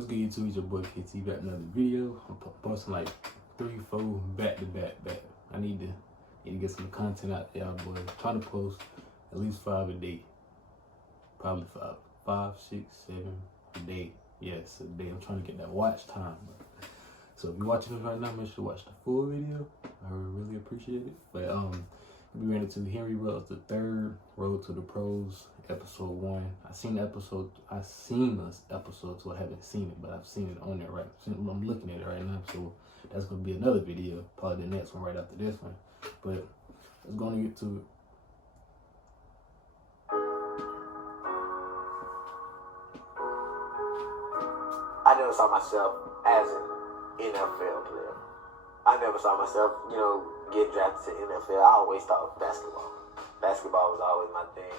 What's good, YouTube? It's your boy KT back another video. I'm posting like 3, 4 back to back. I need to get some content out there, boy. Trying to post at least 5 a day. Probably 5, 6, 7 a day. Yes, a day. I'm trying to get that watch time. So if you're watching this right now, make sure to watch the full video. I would really appreciate it. But we ran into Henry Ruggs the third Road to the Pros, episode 1. I seen episode 2. I haven't seen it, but I've seen it on there, right? I'm looking at it right now, so that's gonna be another video, probably the next one right after this one. But let's go and get to it. I never saw myself as an NFL player. I never saw myself, get drafted to NFL. I always thought basketball. Basketball was always my thing.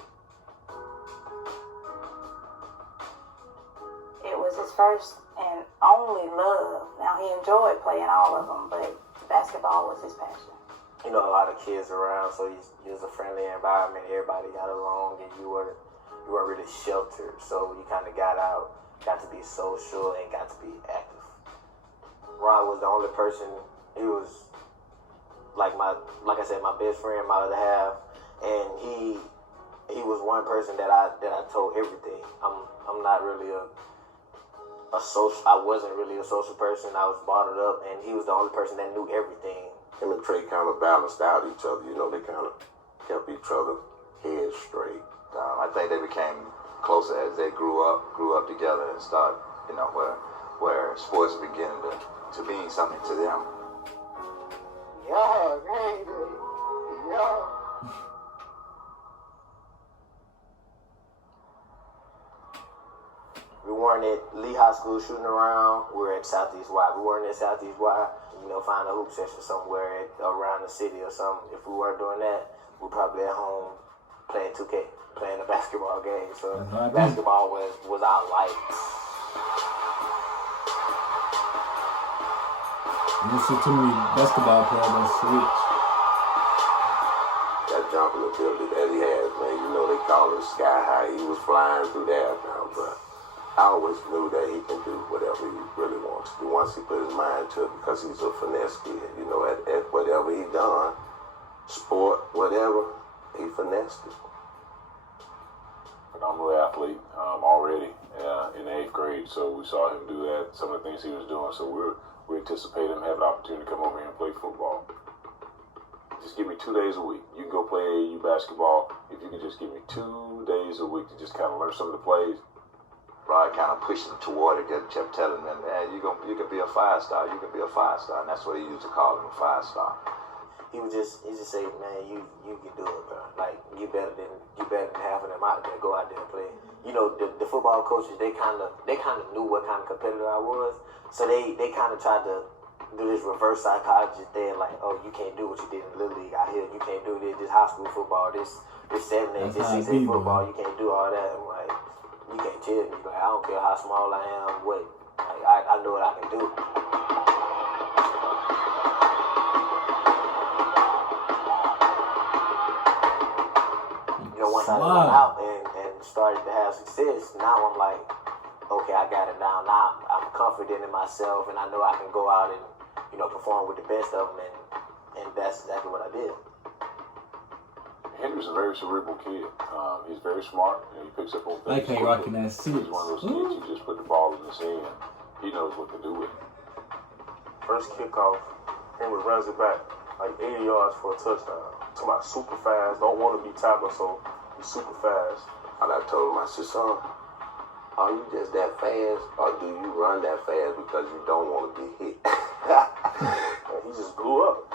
It was his first and only love. Now, he enjoyed playing all of them, but basketball was his passion. A lot of kids around, so it was a friendly environment. Everybody got along, and you weren't really sheltered. So you kind of got out, got to be social, and got to be active. Rod was the only person. He was like I said, my best friend, my other half, and he was one person that I told everything. I'm not really a social. I wasn't really a social person. I was bottled up, and he was the only person that knew everything. Him and Trey kind of balanced out each other. They kind of kept each other heads straight. I think they became closer as they grew up together and started, where sports began to mean something to them. Yo, hey, yo. We weren't at Lee High School shooting around. We were at Southeast Y. We weren't at Southeast Y. Find a hoop session somewhere around the city or something. If we weren't doing that, we're probably at home playing 2K, playing a basketball game. So basketball was our life. There's so too many basketball players that switch. That jumping ability that he has, man, they call it sky high. He was flying through there now, but I always knew that he can do whatever he really wants to do once he put his mind to it, because he's a finesse kid. At whatever he done, sport, whatever, he finessed it. Phenomenal athlete already in the 8th grade, so we saw him do that, some of the things he was doing, so we anticipate him having an opportunity to come over here and play football. Just give me 2 days a week. You can go play AAU basketball if you can just give me 2 days a week to just kind of learn some of the plays. Rod kind of pushed him toward it, kept telling him, man, you can be a 5-star, you can be a 5-star, and that's what he used to call him, a 5-star. He just say, man, you can do it, bro. Like, you better than half of them out there. Go out there and play. The football coaches, they kind of knew what kind of competitor I was, so they kind of tried to do this reverse psychology thing, like, oh, you can't do what you did in Little League out here. You can't do this high school football, this 7A, this 6A football. You can't do all that. I'm like, you can't tell me. Like, I don't care how small I am. What? Like, I know what I can do. Once I went out and started to have success, now I'm like, okay, I got it down. Now I'm confident in myself, and I know I can go out and perform with the best of them, and that's exactly what I did. Henry's a very cerebral kid. He's very smart. He picks up on things. I can't rocking that suit. He's one of those kids you just put the ball in his hand. He knows what to do with it. First kickoff, Henry runs it back like 80 yards for a touchdown. To my super fast, don't want to be tackled, so he's super fast. And I told him, I said, son, are you just that fast, or do you run that fast because you don't want to be hit? And he just blew up.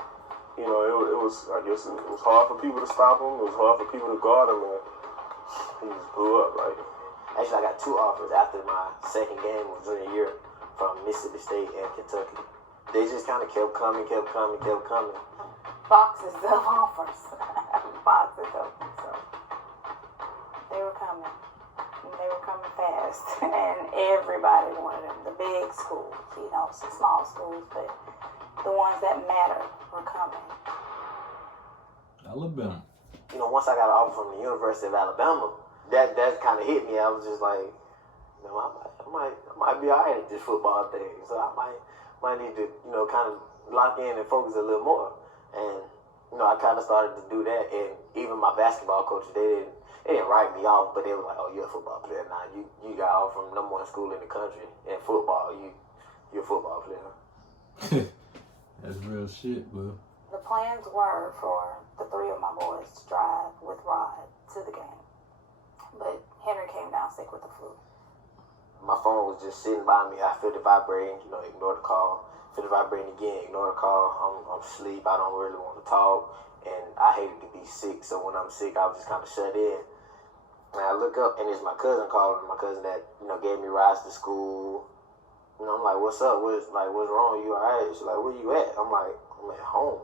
It was hard for people to stop him. It was hard for people to guard him, and he just blew up. Like, actually, I got 2 offers after my second game of junior year from Mississippi State and Kentucky. They just kind of kept coming. Boxes of offers. Boxes of them. So they were coming. And they were coming fast. And everybody wanted them. The big schools, some small schools, but the ones that matter were coming. Alabama. Once I got an offer from the University of Alabama, that kind of hit me. I was just like, I might be alright at this football thing. So I might need to, kind of lock in and focus a little more. And, I kind of started to do that. And even my basketball coaches, they didn't write me off, but they were like, "Oh, you're a football player now. You got off from #1 school in the country in football. You're a football player." That's real shit, bro. The plans were for the 3 of my boys to drive with Rod to the game. But Henry came down sick with the flu. My phone was just sitting by me. I felt it vibrating, ignore the call. Feel it vibrating again, ignore the call. I'm asleep. I don't really want to talk. And I hated to be sick. So when I'm sick, I was just kind of shut in. And I look up, and it's my cousin calling. My cousin that, gave me rides to school. I'm like, "What's up? What's wrong? You all right?" She's like, "Where you at?" I'm like, "I'm at home."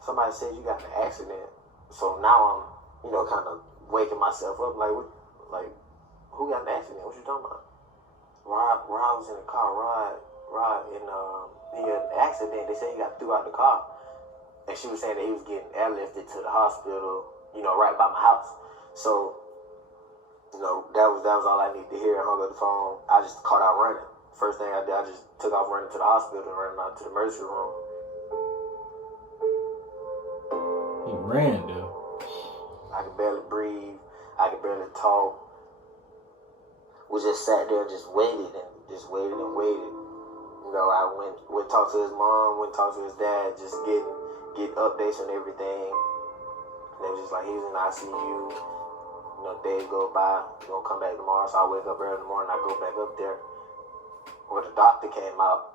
Somebody said you got in an accident. So now I'm, kind of waking myself up. Like, who got in an accident? What you talking about? Rod was in the car. Rod he had an accident. They said he got threw out the car. And she was saying that he was getting airlifted to the hospital, right by my house. So, that was all I needed to hear. I hung up the phone. I just caught out running. First thing I did, I just took off running to the hospital and running out to the emergency room. He ran, though. I could barely breathe. I could barely talk. We just sat there and just waited and waited. I went talk to his mom, went talk to his dad, just get updates on everything. And they was just like, he was in ICU. Days go by, he's gonna come back tomorrow. So I wake up early in the morning, I go back up there. When the doctor came out,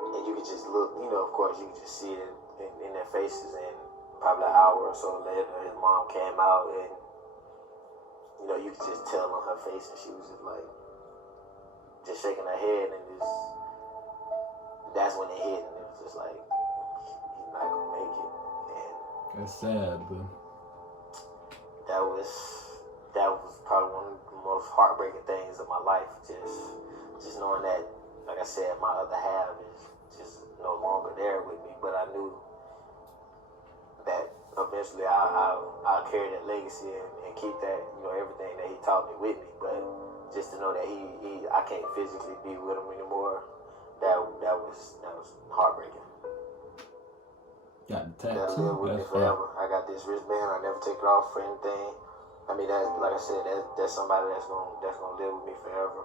and you could just look, of course, you could just see it in their faces. And probably an hour or so later, his mom came out, and you could just tell on her face, and she was just shaking her head, and that's when it hit, and it was just like, he's not gonna make it. And That's sad, bro. that was probably one of the most heartbreaking things of my life. Just knowing that, like I said, my other half is just no longer there with me, but I knew that eventually I'll carry that legacy and keep that, everything that he taught me with me. But just to know that I can't physically be with him anymore, that was heartbreaking. Got the That'll tattoo. live with me That's forever. I got this wristband. I never take it off for anything. I mean, that's, like I said, that's somebody that's gonna live with me forever.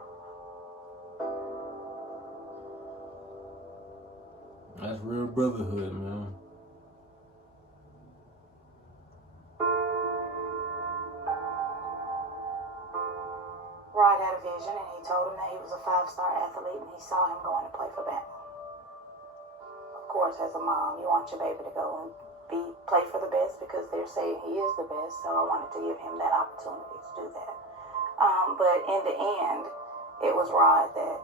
That's real brotherhood, man. Rod had a vision, and he told him that he was a 5-star athlete, and he saw him going to play for Bama. Of course, as a mom, you want your baby to go and play for the best because they're saying he is the best. So I wanted to give him that opportunity to do that. But in the end, it was Rod that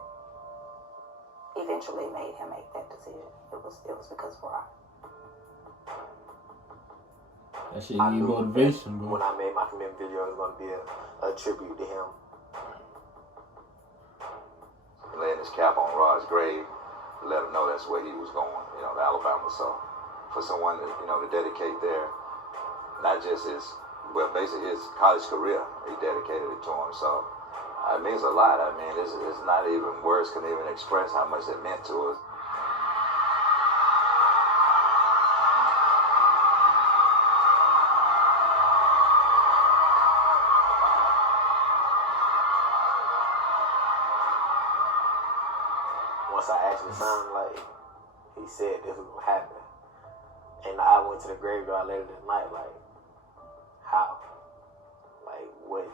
eventually made him make that decision. It was because of Rod. That shit give you motivation, When bro. I made my commitment video, it was gonna be a tribute to him. Laying his cap on Rod's grave, let him know that's where he was going, to Alabama. So for someone to dedicate there, not just basically his college career, he dedicated it to him. So it means a lot. I mean, it's not even, words can even express how much it meant to us. Once I actually signed, he said this was gonna happen. And I went to the graveyard later that night, how? What?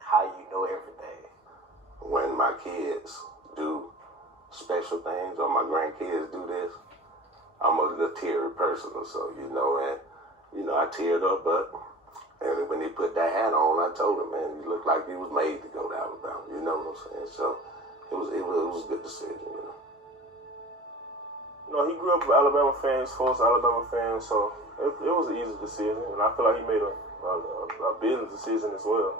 How you know everything? When my kids do special things or my grandkids do this, I'm a teary person, so I teared up, and when he put that hat on, I told him, man, you look like you was made to go to Alabama. You know what I'm saying? So it was a good decision, He grew up with Alabama fans, forced Alabama fans, so it was an easy decision, and I feel like he made a business decision as well.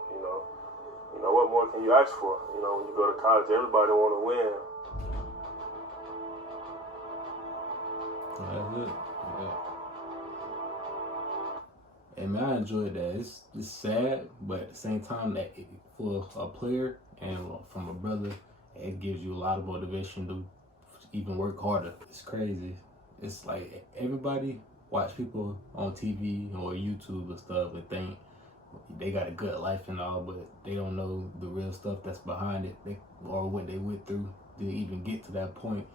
What more can you ask for? When you go to college, everybody want to win. That's it. Yeah. Hey man, I enjoyed that. It's sad, but at the same time, that for a player and from a brother, it gives you a lot of motivation to even work harder. It's crazy. It's like everybody watch people on TV or YouTube and stuff and think they got a good life and all, but they don't know the real stuff that's behind it, or what they went through to even get to that point.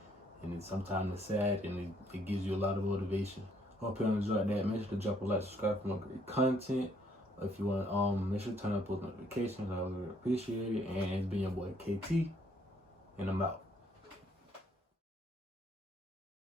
And then sometimes it's sad, and it gives you a lot of motivation. Hope you enjoyed that. Make sure to drop a like, subscribe for more great content. If you want, make sure to turn on post notifications. I would appreciate it. And it's been your boy KT, and I'm out.